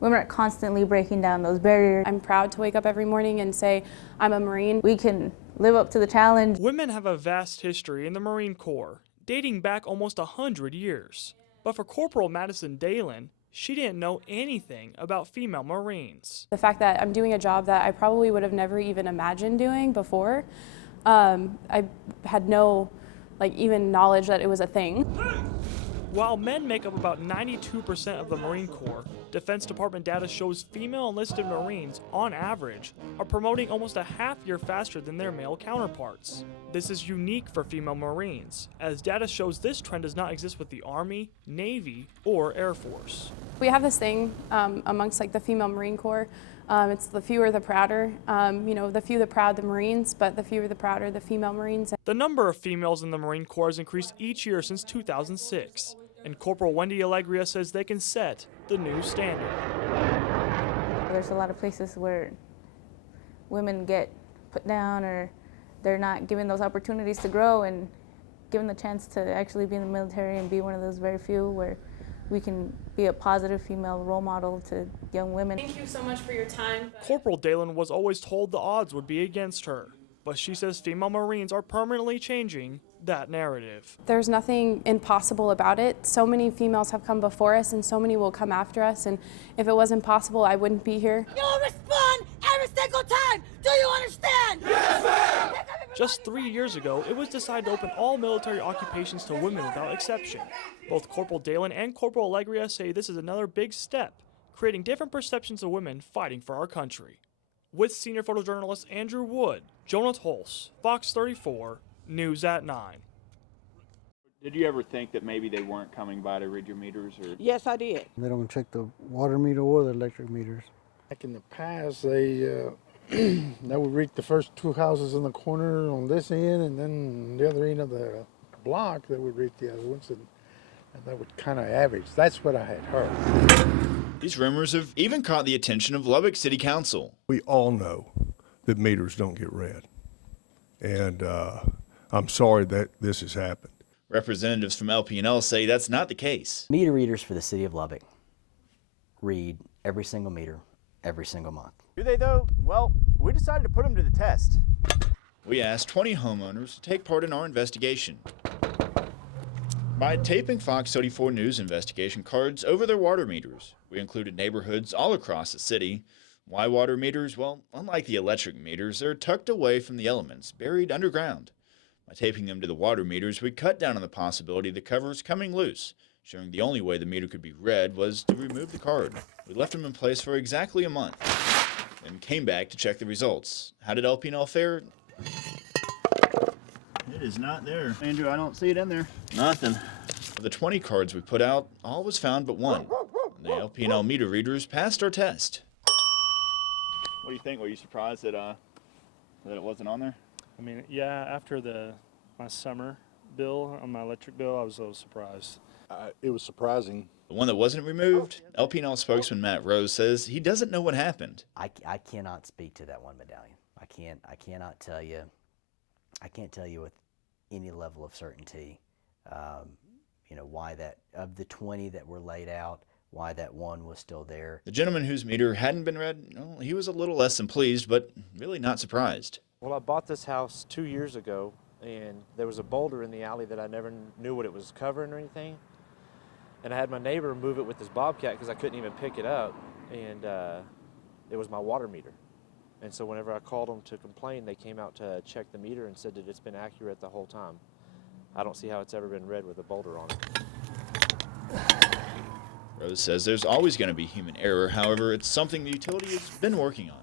Women are constantly breaking down those barriers. I'm proud to wake up every morning and say, I'm a Marine. We can live up to the challenge. Women have a vast history in the Marine Corps, dating back almost 100 years. But for Corporal Madison Dalen, she didn't know anything about female Marines. The fact that I'm doing a job that I probably would have never even imagined doing before, I had no even knowledge that it was a thing. While men make up about 92% of the Marine Corps, Defense Department data shows female enlisted Marines, on average, are promoting almost a half year faster than their male counterparts. This is unique for female Marines, as data shows this trend does not exist with the Army, Navy, or Air Force. We have this thing amongst the female Marine Corps. It's the fewer the prouder. The few the proud the Marines, but the fewer the prouder the female Marines. The number of females in the Marine Corps has increased each year since 2006. And Corporal Wendy Allegria says they can set the new standard. There's a lot of places where women get put down or they're not given those opportunities to grow and given the chance to actually be in the military and be one of those very few where we can be a positive female role model to young women. Thank you so much for your time. Corporal Dalen was always told the odds would be against her, but she says female Marines are permanently changing that narrative. There's nothing impossible about it. So many females have come before us and so many will come after us, and if it wasn't possible, I wouldn't be here. You'll respond every single time! Do you understand? Yes, ma'am! Just 3 years ago, it was decided to open all military occupations to women without exception. Both Corporal Dalen and Corporal Allegria say this is another big step, creating different perceptions of women fighting for our country. With senior photojournalist Andrew Wood, Jonah Tulse, Fox 34, News at 9. Did you ever think that maybe they weren't coming by to read your meters? Or? Yes, I did. They don't check the water meter or the electric meters. Back in the past, they would read the first two houses in the corner on this end, and then the other end of the block, they would read the other ones, and that would kind of average. That's what I had heard. These rumors have even caught the attention of Lubbock City Council. We all know that meters don't get read, and I'm sorry that this has happened. Representatives from LP&L say that's not the case. Meter readers for the city of Lubbock read every single meter, every single month. Do they though? Well, we decided to put them to the test. We asked 20 homeowners to take part in our investigation by taping Fox 34 News investigation cards over their water meters. We included neighborhoods all across the city. Why water meters? Well, unlike the electric meters, they're tucked away from the elements, buried underground. By taping them to the water meters, we cut down on the possibility of the covers coming loose, showing the only way the meter could be read was to remove the card. We left them in place for exactly a month, and came back to check the results. How did LP&L fare? It is not there. Andrew, I don't see it in there. Nothing. Of the 20 cards we put out, all was found but one. The LP&L meter readers passed our test. What do you think? Were you surprised that it wasn't on there? I mean, yeah, after my summer bill, on my electric bill, I was a little surprised. It was surprising. The one that wasn't removed, LP&L spokesman Matt Rose says he doesn't know what happened. I cannot speak to that one medallion. I cannot tell you. I can't tell you with any level of certainty, why that, of the 20 that were laid out, why that one was still there. The gentleman whose meter hadn't been read, well, he was a little less than pleased, but really not surprised. Well, I bought this house 2 years ago, and there was a boulder in the alley that I never knew what it was covering or anything. And I had my neighbor move it with his bobcat because I couldn't even pick it up, and it was my water meter. And so whenever I called them to complain, they came out to check the meter and said that it's been accurate the whole time. I don't see how it's ever been read with a boulder on it. Rose says there's always going to be human error. However, it's something the utility has been working on.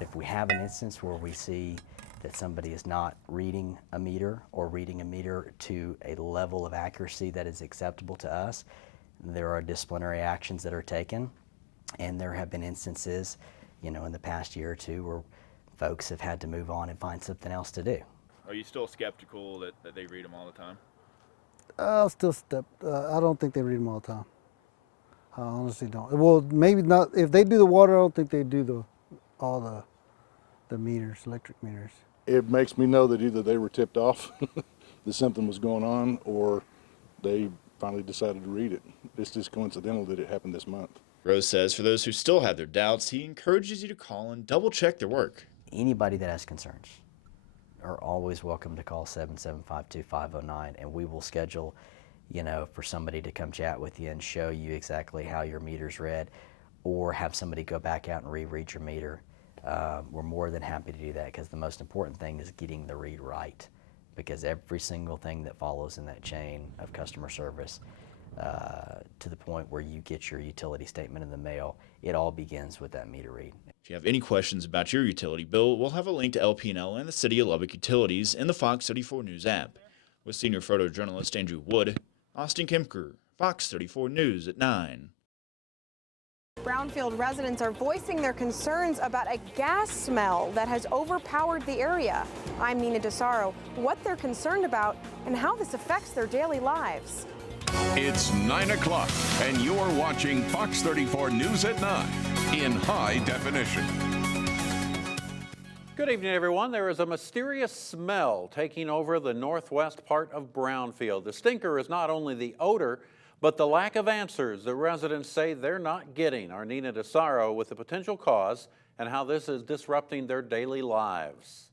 If we have an instance where we see that somebody is not reading a meter or reading a meter to a level of accuracy that is acceptable to us, there are disciplinary actions that are taken. And there have been instances, in the past year or two where folks have had to move on and find something else to do. Are you still skeptical that they read them all the time? I don't think they read them all the time. I honestly don't. Well, maybe not. If they do the water, I don't think they do all the meters, electric meters. It makes me know that either they were tipped off that something was going on, or they finally decided to read it. It's just coincidental that it happened this month. Rose says for those who still have their doubts, he encourages you to call and double-check their work. Anybody that has concerns are always welcome to call 775-2509, and we will schedule, for somebody to come chat with you and show you exactly how your meter's read, or have somebody go back out and reread your meter. We're more than happy to do that, because the most important thing is getting the read right, because every single thing that follows in that chain of customer service, to the point where you get your utility statement in the mail, it all begins with that meter read. If you have any questions about your utility bill, we'll have a link to LP&L and the City of Lubbock Utilities in the Fox 34 News app. With senior photojournalist Andrew Wood, Austin Kemker, Fox 34 News at 9. Brownfield residents are voicing their concerns about a gas smell that has overpowered the area. I'm Nina DeSaro. What they're concerned about and how this affects their daily lives. It's 9 o'clock, and you're watching Fox 34 News at 9 in high definition. Good evening, everyone. There is a mysterious smell taking over the northwest part of Brownfield. The stinker is not only the odor, but the lack of answers the residents say they're not getting. Our Nina DeSaro with the potential cause and how this is disrupting their daily lives.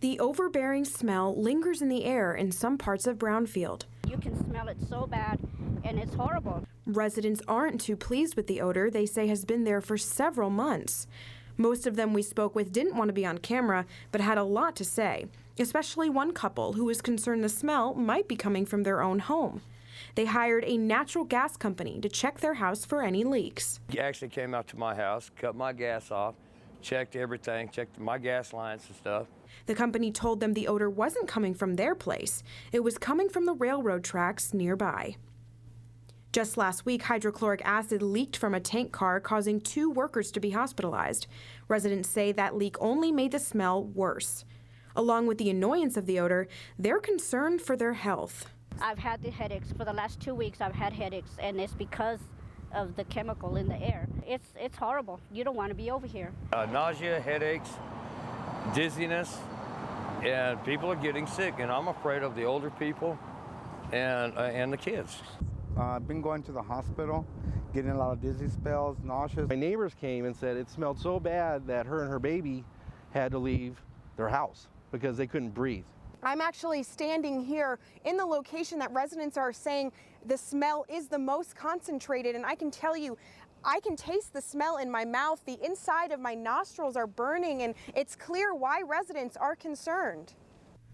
The overbearing smell lingers in the air in some parts of Brownfield. You can smell it so bad, and it's horrible. Residents aren't too pleased with the odor they say has been there for several months. Most of them we spoke with didn't want to be on camera, but had a lot to say, especially one couple who was concerned the smell might be coming from their own home. They hired a natural gas company to check their house for any leaks. He actually came out to my house, cut my gas off, checked everything, checked my gas lines and stuff. The company told them the odor wasn't coming from their place. It was coming from the railroad tracks nearby. Just last week, hydrochloric acid leaked from a tank car, causing 2 workers to be hospitalized. Residents say that leak only made the smell worse. Along with the annoyance of the odor, they're concerned for their health. I've had the headaches for the last 2 weeks. I've had headaches, and it's because of the chemical in the air. It's horrible. You don't want to be over here. Nausea, headaches, dizziness, and people are getting sick, and I'm afraid of the older people and the kids. I've been going to the hospital, getting a lot of dizzy spells, nauseous. My neighbors came and said it smelled so bad that her and her baby had to leave their house because they couldn't breathe. I'm actually standing here in the location that residents are saying the smell is the most concentrated, and I can tell you, I can taste the smell in my mouth. The inside of my nostrils are burning, and it's clear why residents are concerned.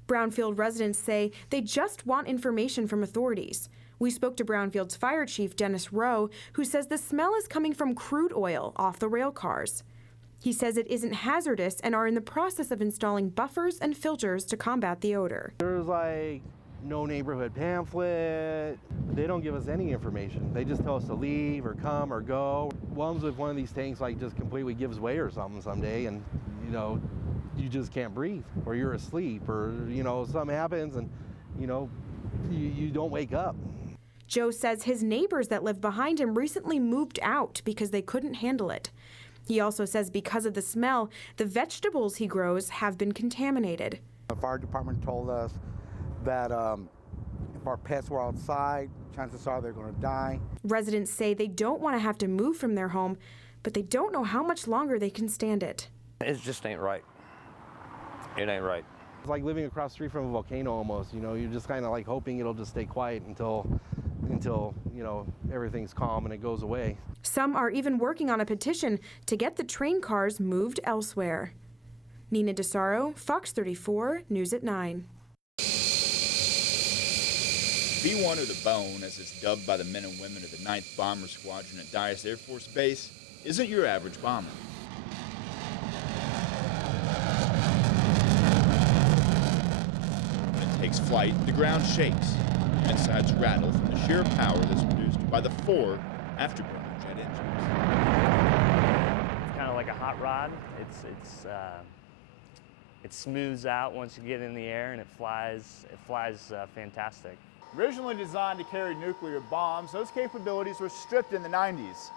Brownfield residents say they just want information from authorities. We spoke to Brownfield's fire chief, Dennis Rowe, who says the smell is coming from crude oil off the rail cars. He says it isn't hazardous and are in the process of installing buffers and filters to combat the odor. There's like no neighborhood pamphlet. They don't give us any information. They just tell us to leave or come or go. One's if one of these tanks like just completely gives way or something someday, and you just can't breathe, or you're asleep, or something happens and you don't wake up. Joe says his neighbors that live behind him recently moved out because they couldn't handle it. He also says because of the smell, the vegetables he grows have been contaminated. The fire department told us that if our pets were outside, chances are they're going to die. Residents say they don't want to have to move from their home, but they don't know how much longer they can stand it. It just ain't right. It ain't right. It's like living across the street from a volcano almost, you're just kind of like hoping it'll just stay quiet until everything's calm and it goes away. Some are even working on a petition to get the train cars moved elsewhere. Nina DeSaro, Fox 34, News at 9. B-1, or the Bone, as it's dubbed by the men and women of the 9th Bomber Squadron at Dyess Air Force Base, isn't your average bomber. When it takes flight, the ground shakes. The insides rattle from the sheer power that's produced by the 4 afterburner jet engines. It's kind of like a hot rod. It smooths out once you get in the air, and it flies fantastic. Originally designed to carry nuclear bombs, those capabilities were stripped in the 90s.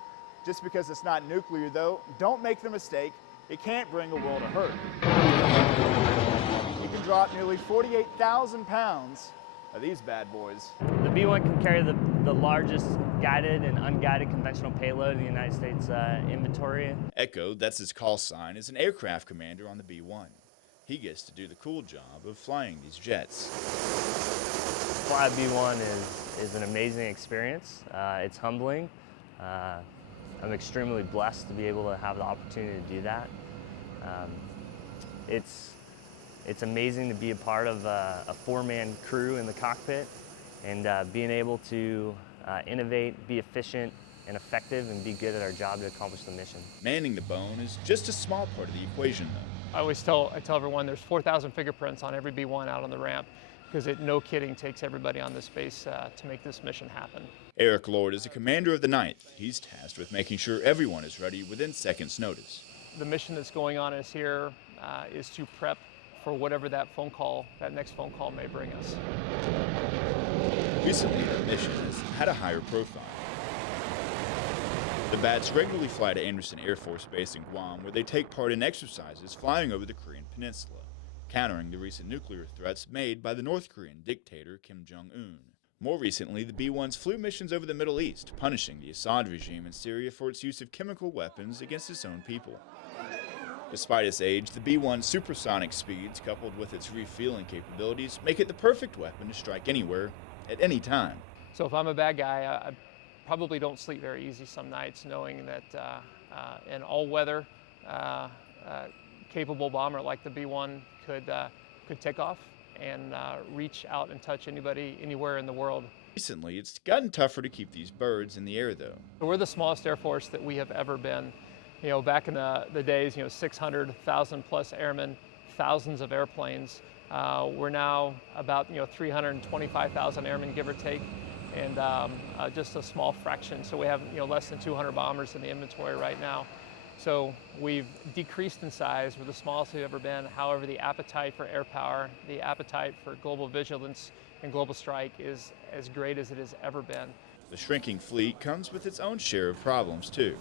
Just because it's not nuclear, though, don't make the mistake, it can't bring a world of hurt. You can drop nearly 48,000 pounds of these bad boys. The B-1 can carry the largest guided and unguided conventional payload in the United States inventory. Echo, that's his call sign, is an aircraft commander on the B-1. He gets to do the cool job of flying these jets. Fly a B-1 is an amazing experience. It's humbling. I'm extremely blessed to be able to have the opportunity to do that. It's amazing to be a part of a four-man crew in the cockpit and being able to innovate, be efficient and effective, and be good at our job to accomplish the mission. Manning the bone is just a small part of the equation, though. I tell everyone there's 4,000 fingerprints on every B-1 out on the ramp, because it, no kidding, takes everybody on this base to make this mission happen. Eric Lord is the commander of the 9th. He's tasked with making sure everyone is ready within seconds' notice. The mission that's going on is here is to prep for whatever that next phone call may bring us. Recently, the mission has had a higher profile. The Bats regularly fly to Anderson Air Force Base in Guam, where they take part in exercises flying over the Korean Peninsula, countering the recent nuclear threats made by the North Korean dictator Kim Jong-un. More recently, the B-1s flew missions over the Middle East, punishing the Assad regime in Syria for its use of chemical weapons against its own people. Despite its age, the B-1's supersonic speeds, coupled with its refueling capabilities, make it the perfect weapon to strike anywhere, at any time. So if I'm a bad guy, I probably don't sleep very easy some nights, knowing that an all-weather capable bomber like the B-1 could take off and reach out and touch anybody anywhere in the world. Recently, it's gotten tougher to keep these birds in the air, though. We're the smallest Air Force that we have ever been. You know, back in the days, 600,000 plus airmen, thousands of airplanes. We're now about 325,000 airmen, give or take, and just a small fraction. So we have less than 200 bombers in the inventory right now. So we've decreased in size. We're the smallest we've ever been. However, the appetite for air power, the appetite for global vigilance and global strike is as great as it has ever been. The shrinking fleet comes with its own share of problems, too.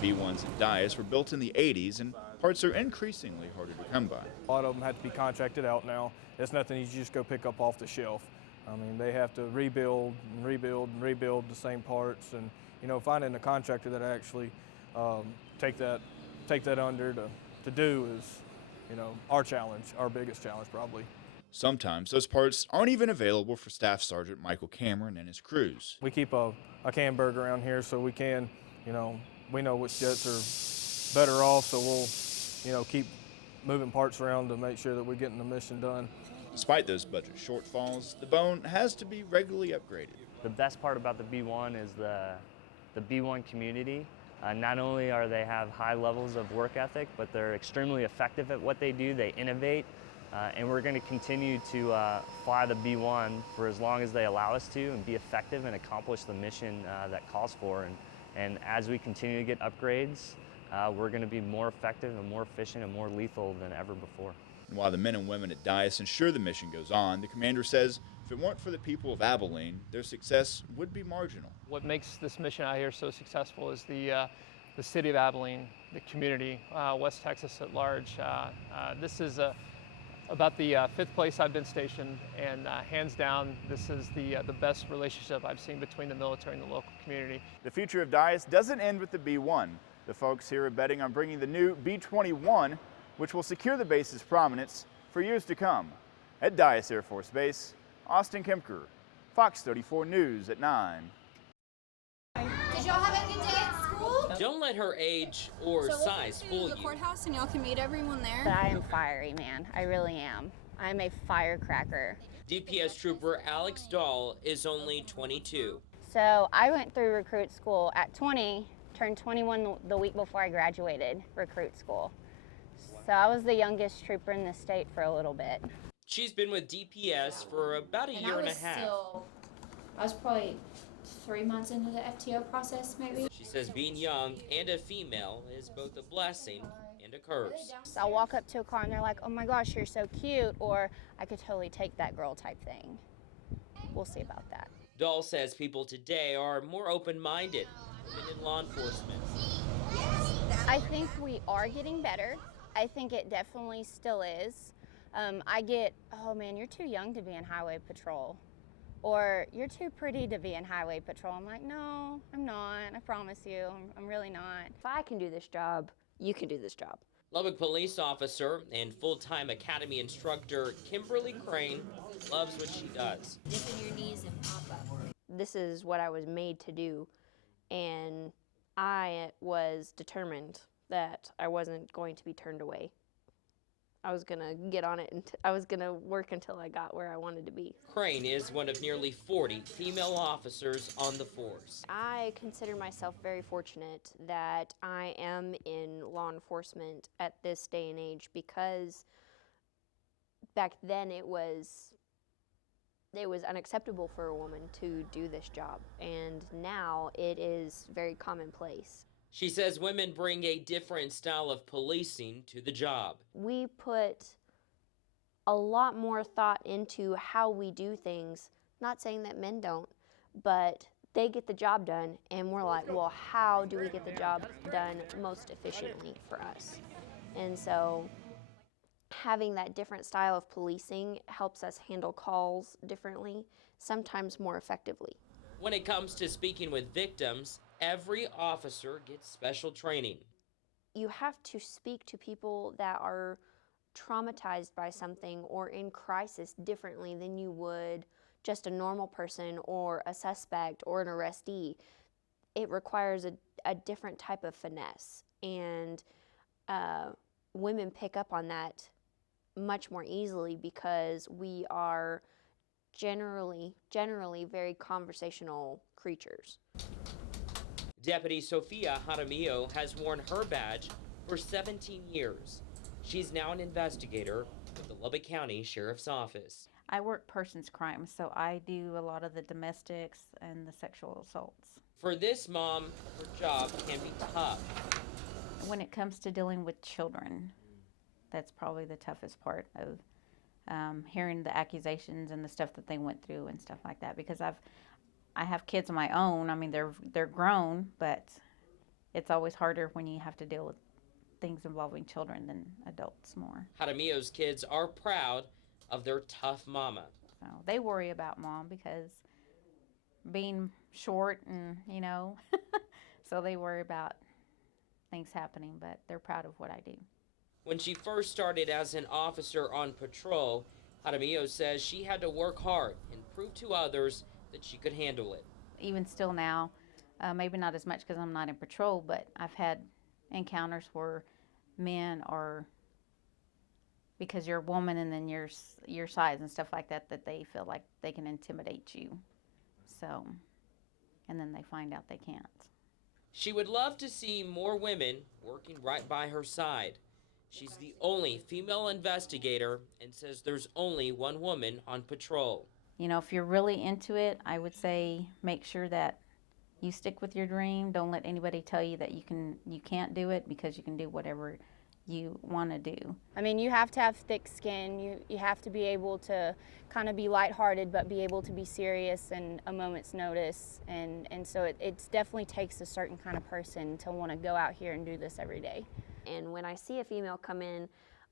The B-1s and Dias were built in the 80s, and parts are increasingly harder to come by. A lot of them have to be contracted out now. It's nothing you just go pick up off the shelf. I mean, they have to rebuild and rebuild and rebuild the same parts, and finding a contractor that actually take that under to do is, our challenge, our biggest challenge probably. Sometimes those parts aren't even available for Staff Sergeant Michael Cameron and his crews. We keep a canned bird around here so we can, we know which jets are better off, so we'll, keep moving parts around to make sure that we're getting the mission done. Despite those budget shortfalls, the bone has to be regularly upgraded. The best part about the B-1 is the B-1 community. Not only are they have high levels of work ethic, but they're extremely effective at what they do. They innovate, and we're going to continue to fly the B-1 for as long as they allow us to and be effective and accomplish the mission that calls for. And as we continue to get upgrades, we're going to be more effective and more efficient and more lethal than ever before. And while the men and women at Dias ensure the mission goes on, the commander says if it weren't for the people of Abilene, their success would be marginal. What makes this mission out here so successful is the city of Abilene, the community, West Texas at large. This is about the 5th place I've been stationed, and hands down, this is the best relationship I've seen between the military and the local community. The future of Dias doesn't end with the B-1. The folks here are betting on bringing the new B-21, which will secure the base's prominence for years to come. At Dias Air Force Base, Austin Kemker, Fox 34 News at 9. Did y'all have a good day at school? Don't let her age or size fool The you. courthouse and y'all can meet everyone there. But I am fiery, man. I really am. I'm a firecracker. DPS trooper Alex Dahl is only 22. So I went through recruit school at 20, turned 21 the week before I graduated recruit school. So I was the youngest trooper in the state for a little bit. She's been with DPS for about a year and a half. I was probably 3 months into the FTO process, maybe. She says being young and a female is both a blessing and a curse. So I'll walk up to a car and they're like, oh my gosh, you're so cute, or I could totally take that girl type thing. We'll see about that. Dahl says people today are more open-minded than in law enforcement. I think we are getting better. I think it definitely still is. I get, oh man, you're too young to be in highway patrol. Or, you're too pretty to be in highway patrol. I'm like, no, I'm not. I promise you, I'm really not. If I can do this job, you can do this job. Lubbock police officer and full-time academy instructor Kimberly Crane loves what she does. Dip in your knees and pop up. This is what I was made to do, and I was determined that I wasn't going to be turned away. I was gonna get on it, and I was gonna work until I got where I wanted to be. Crane is one of nearly 40 female officers on the force. I consider myself very fortunate that I am in law enforcement at this day and age, because back then it was unacceptable for a woman to do this job, and now it is very commonplace. She says women bring a different style of policing to the job. We put a lot more thought into how we do things, not saying that men don't, but they get the job done, and we're like, well, how do we get the job done most efficiently for us? And so having that different style of policing helps us handle calls differently, sometimes more effectively. When it comes to speaking with victims, every officer gets special training. You have to speak to people that are traumatized by something or in crisis differently than you would just a normal person or a suspect or an arrestee. It requires a different type of finesse, and women pick up on that much more easily because we are generally very conversational creatures. Deputy Sofia Jaramillo has worn her badge for 17 years. She's now an investigator with the Lubbock County Sheriff's Office. I work persons crime, so I do a lot of the domestics and the sexual assaults. For this mom, her job can be tough. When it comes to dealing with children, that's probably the toughest part of hearing the accusations and the stuff that they went through and stuff like that, because I have kids of my own. I mean, they're grown, but it's always harder when you have to deal with things involving children than adults more. Jaramillo's kids are proud of their tough mama. So they worry about mom because being short and, so they worry about things happening, but they're proud of what I do. When she first started as an officer on patrol, Jaramillo says she had to work hard and prove to others that she could handle it. Even still now, maybe not as much because I'm not in patrol, but I've had encounters where men are, because you're a woman and then your size and stuff like that, that they feel like they can intimidate you. So, and then they find out they can't. She would love to see more women working right by her side. She's the only female investigator and says there's only one woman on patrol. If you're really into it, I would say make sure that you stick with your dream. Don't let anybody tell you that you can't do it, because you can do whatever you want to do. I mean, you have to have thick skin. You have to be able to kind of be lighthearted, but be able to be serious and a moment's notice. And so it definitely takes a certain kind of person to want to go out here and do this every day. And when I see a female come in,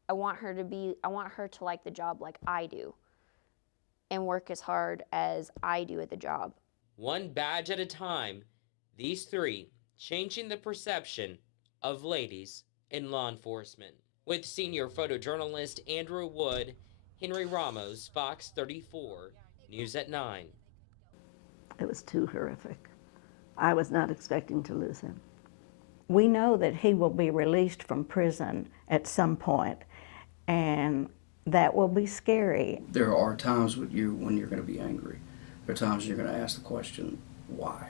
I want her to like the job like I do and work as hard as I do at the job. One badge at a time, these three changing the perception of ladies in law enforcement. With senior photojournalist Andrew Wood, Henry Ramos, Fox 34, News at 9. It was too horrific. I was not expecting to lose him. We know that he will be released from prison at some point, and that will be scary. There are times when you're going to be angry. There are times you're going to ask the question, why?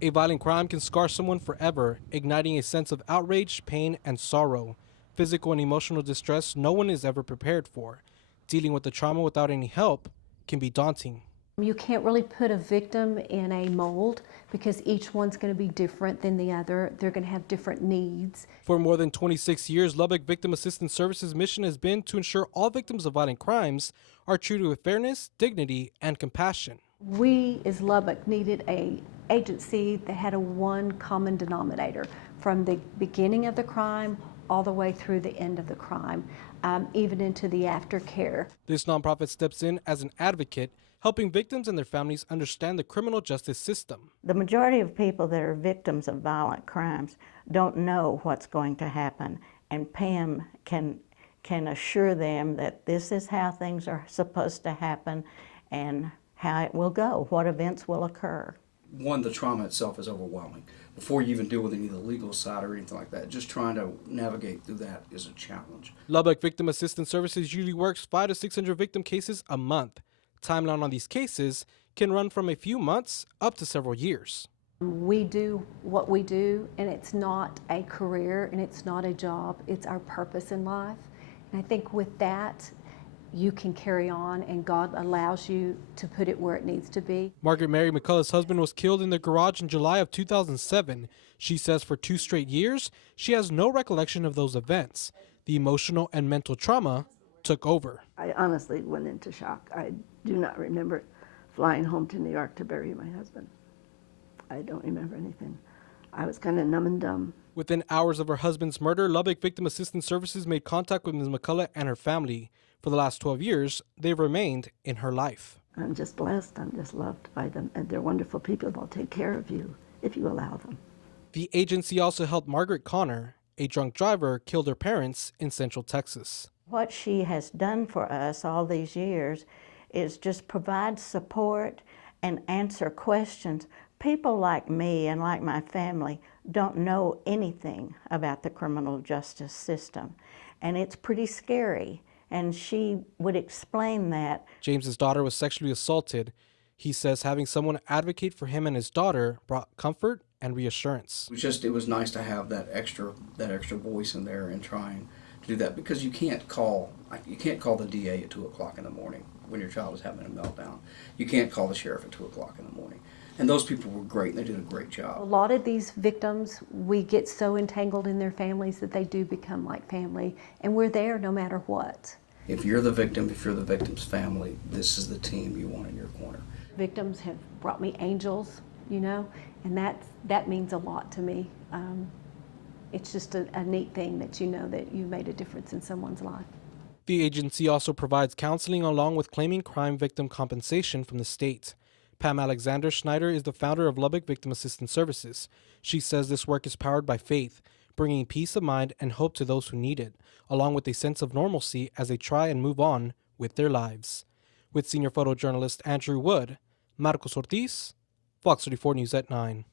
A violent crime can scar someone forever, igniting a sense of outrage, pain, and sorrow. Physical and emotional distress no one is ever prepared for. Dealing with the trauma without any help can be daunting. You can't really put a victim in a mold because each one's going to be different than the other. They're going to have different needs. For more than 26 years, Lubbock Victim Assistance Services' mission has been to ensure all victims of violent crimes are treated with fairness, dignity, and compassion. We, as Lubbock, needed an agency that had a one common denominator from the beginning of the crime all the way through the end of the crime, even into the aftercare. This nonprofit steps in as an advocate, helping victims and their families understand the criminal justice system. The majority of people that are victims of violent crimes don't know what's going to happen, and Pam can assure them that this is how things are supposed to happen and how it will go, what events will occur. One, the trauma itself is overwhelming. Before you even deal with any of the legal side or anything like that, just trying to navigate through that is a challenge. Lubbock Victim Assistance Services usually works 500 to 600 victim cases a month. Timeline on these cases can run from a few months up to several years. We do what we do, and it's not a career and it's not a job, it's our purpose in life. And I think with that, you can carry on, and God allows you to put it where it needs to be. Margaret Mary McCullough's husband was killed in their garage in July of 2007. She says for 2 straight years, she has no recollection of those events. The emotional and mental trauma took over. I honestly went into shock. I do not remember flying home to New York to bury my husband. I don't remember anything. I was kind of numb and dumb. Within hours of her husband's murder, Lubbock Victim Assistance Services made contact with Ms. McCullough and her family. For the last 12 years, they've remained in her life. I'm just blessed. I'm just loved by them, and they're wonderful people. They'll take care of you if you allow them. The agency also helped Margaret Connor, a drunk driver, killed her parents in Central Texas. What she has done for us all these years is just provide support and answer questions. People like me and like my family don't know anything about the criminal justice system, and it's pretty scary, and she would explain that. James's daughter was sexually assaulted. He says having someone advocate for him and his daughter brought comfort and reassurance. It was nice to have that extra voice in there and trying to do that, because you can't call the DA at 2 o'clock in the morning when your child is having a meltdown. You can't call the sheriff at 2 o'clock in the morning. And those people were great, and they did a great job. A lot of these victims, we get so entangled in their families that they do become like family, and we're there no matter what. If you're the victim, if you're the victim's family, this is the team you want in your corner. Victims have brought me angels, you know, and that means a lot to me. It's just a neat thing that you know that you made a difference in someone's life. The agency also provides counseling along with claiming crime victim compensation from the state. Pam Alexander Schneider is the founder of Lubbock Victim Assistance Services. She says this work is powered by faith, bringing peace of mind and hope to those who need it, along with a sense of normalcy as they try and move on with their lives. With senior photojournalist Andrew Wood, Marcos Ortiz, Fox 34 News at 9.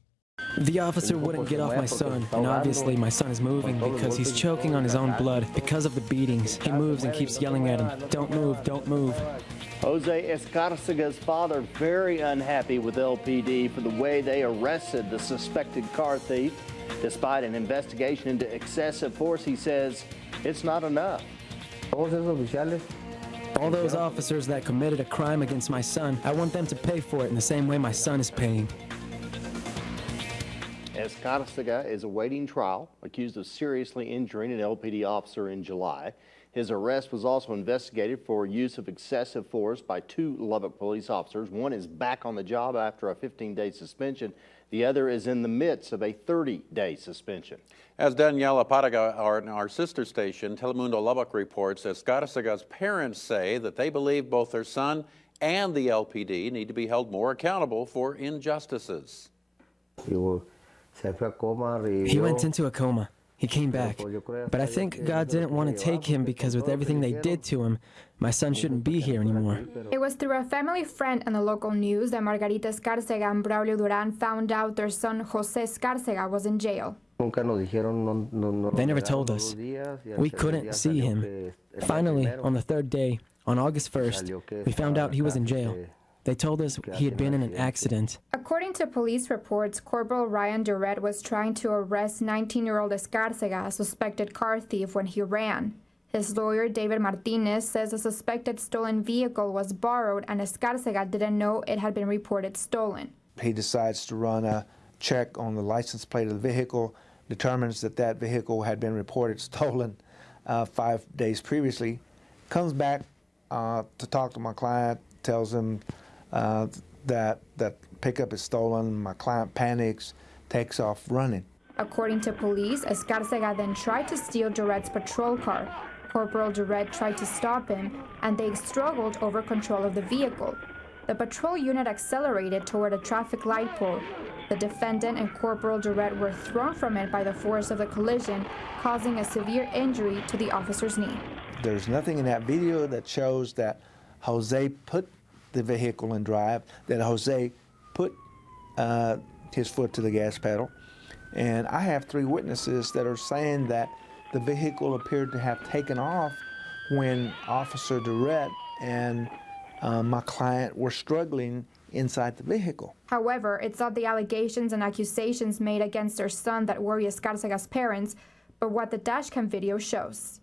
The officer wouldn't get off my son, and obviously my son is moving because he's choking on his own blood because of the beatings. He moves and keeps yelling at him, "Don't move, don't move." Jose Escarcega's father very unhappy with LPD for the way they arrested the suspected car thief. Despite an investigation into excessive force, he says it's not enough. All those officers that committed a crime against my son, I want them to pay for it in the same way my son is paying. Escarcega is awaiting trial, accused of seriously injuring an LPD officer in July. His arrest was also investigated for use of excessive force by 2 Lubbock police officers. One is back on the job after a 15-day suspension. The other is in the midst of a 30-day suspension. As Daniela Paraga, our sister station, Telemundo Lubbock reports, Escarcega's parents say that they believe both their son and the LPD need to be held more accountable for injustices. He went into a coma. He came back. But I think God didn't want to take him because with everything they did to him, my son shouldn't be here anymore. It was through a family friend and the local news that Margarita Escarcega and Braulio Duran found out their son Jose Escarcega was in jail. They never told us. We couldn't see him. Finally, on the 3rd day, on August 1st, we found out he was in jail. They told us he had been in an accident. According to police reports, Corporal Ryan Durrett was trying to arrest 19-year-old Escarcega, a suspected car thief, when he ran. His lawyer, David Martinez, says a suspected stolen vehicle was borrowed and Escarcega didn't know it had been reported stolen. He decides to run a check on the license plate of the vehicle, determines that that vehicle had been reported stolen 5 days previously, comes back to talk to my client, tells him that pickup is stolen. My client panics, takes off running. According to police, Escarcega then tried to steal Durrett's patrol car. Corporal Durrett tried to stop him, and they struggled over control of the vehicle. The patrol unit accelerated toward a traffic light pole. The defendant and Corporal Durrett were thrown from it by the force of the collision, causing a severe injury to the officer's knee. There's nothing in that video that shows that Jose put the vehicle in drive, that Jose put his foot to the gas pedal. And I have 3 witnesses that are saying that the vehicle appeared to have taken off when Officer Durrett and my client were struggling inside the vehicle. However, it's not the allegations and accusations made against their son that worry Escárcega's parents, but what the dashcam video shows.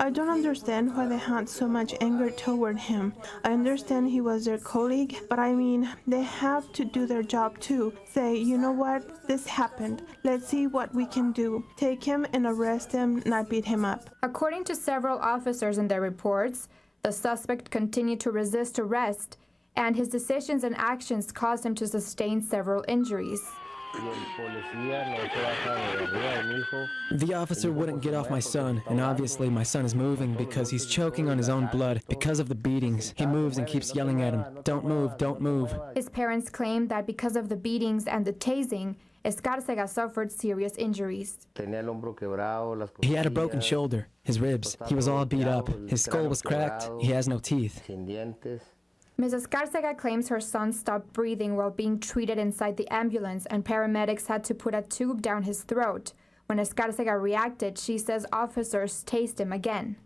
I don't understand why they had so much anger toward him. I understand he was their colleague, but I mean, they have to do their job too. Say, you know what, this happened. Let's see what we can do. Take him and arrest him, not beat him up. According to several officers in their reports, the suspect continued to resist arrest, and his decisions and actions caused him to sustain several injuries. The officer wouldn't get off my son, and obviously my son is moving because he's choking on his own blood because of the beatings. He moves and keeps yelling at him, "Don't move, don't move." His parents claim that because of the beatings and the tasing, Escárcega suffered serious injuries. He had a broken shoulder, his ribs. He was all beat up. His skull was cracked. He has no teeth. Ms. Escárcega claims her son stopped breathing while being treated inside the ambulance, and paramedics had to put a tube down his throat. When Escárcega reacted, she says officers tased him again.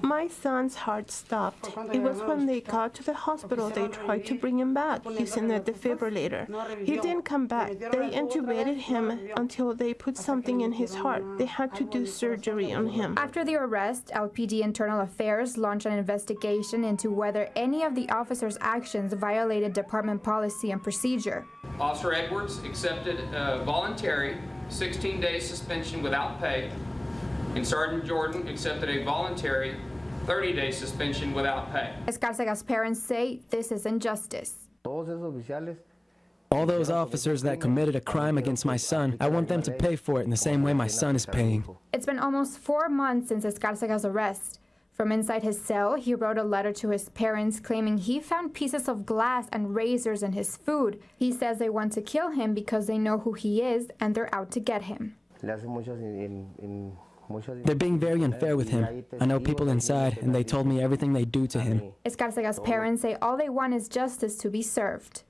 My son's heart stopped. It was when they got to the hospital they tried to bring him back using the defibrillator. He didn't come back. They intubated him until they put something in his heart. They had to do surgery on him. After the arrest, LPD Internal Affairs launched an investigation into whether any of the officers' actions violated department policy and procedure. Officer Edwards accepted a voluntary 16-day suspension without pay, and Sergeant Jordan accepted a voluntary 30-day suspension without pay. Escárcega's parents say this is injustice. All those officers that committed a crime against my son, I want them to pay for it in the same way my son is paying. It's been almost 4 months since Escárcega's arrest. From inside his cell, he wrote a letter to his parents claiming he found pieces of glass and razors in his food. He says they want to kill him because they know who he is and they're out to get him. They're being very unfair with him. I know people inside, and they told me everything they do to him. Escárcega's parents say all they want is justice to be served.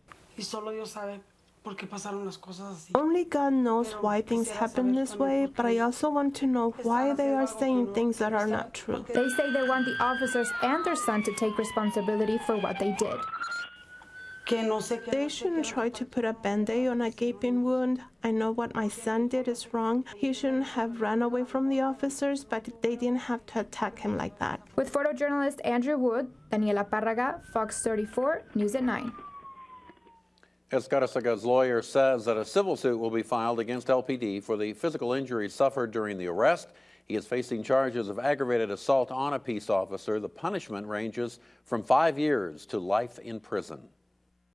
Only God knows why things happen this way, but I also want to know why they are saying things that are not true. They say they want the officers and their son to take responsibility for what they did. They shouldn't try to put a Band-Aid on a gaping wound. I know what my son did is wrong. He shouldn't have run away from the officers, but they didn't have to attack him like that. With photojournalist Andrew Wood, Daniela Párraga, Fox 34, News at 9. Escárcega's lawyer says that a civil suit will be filed against LPD for the physical injuries suffered during the arrest. He is facing charges of aggravated assault on a peace officer. The punishment ranges from 5 years to life in prison.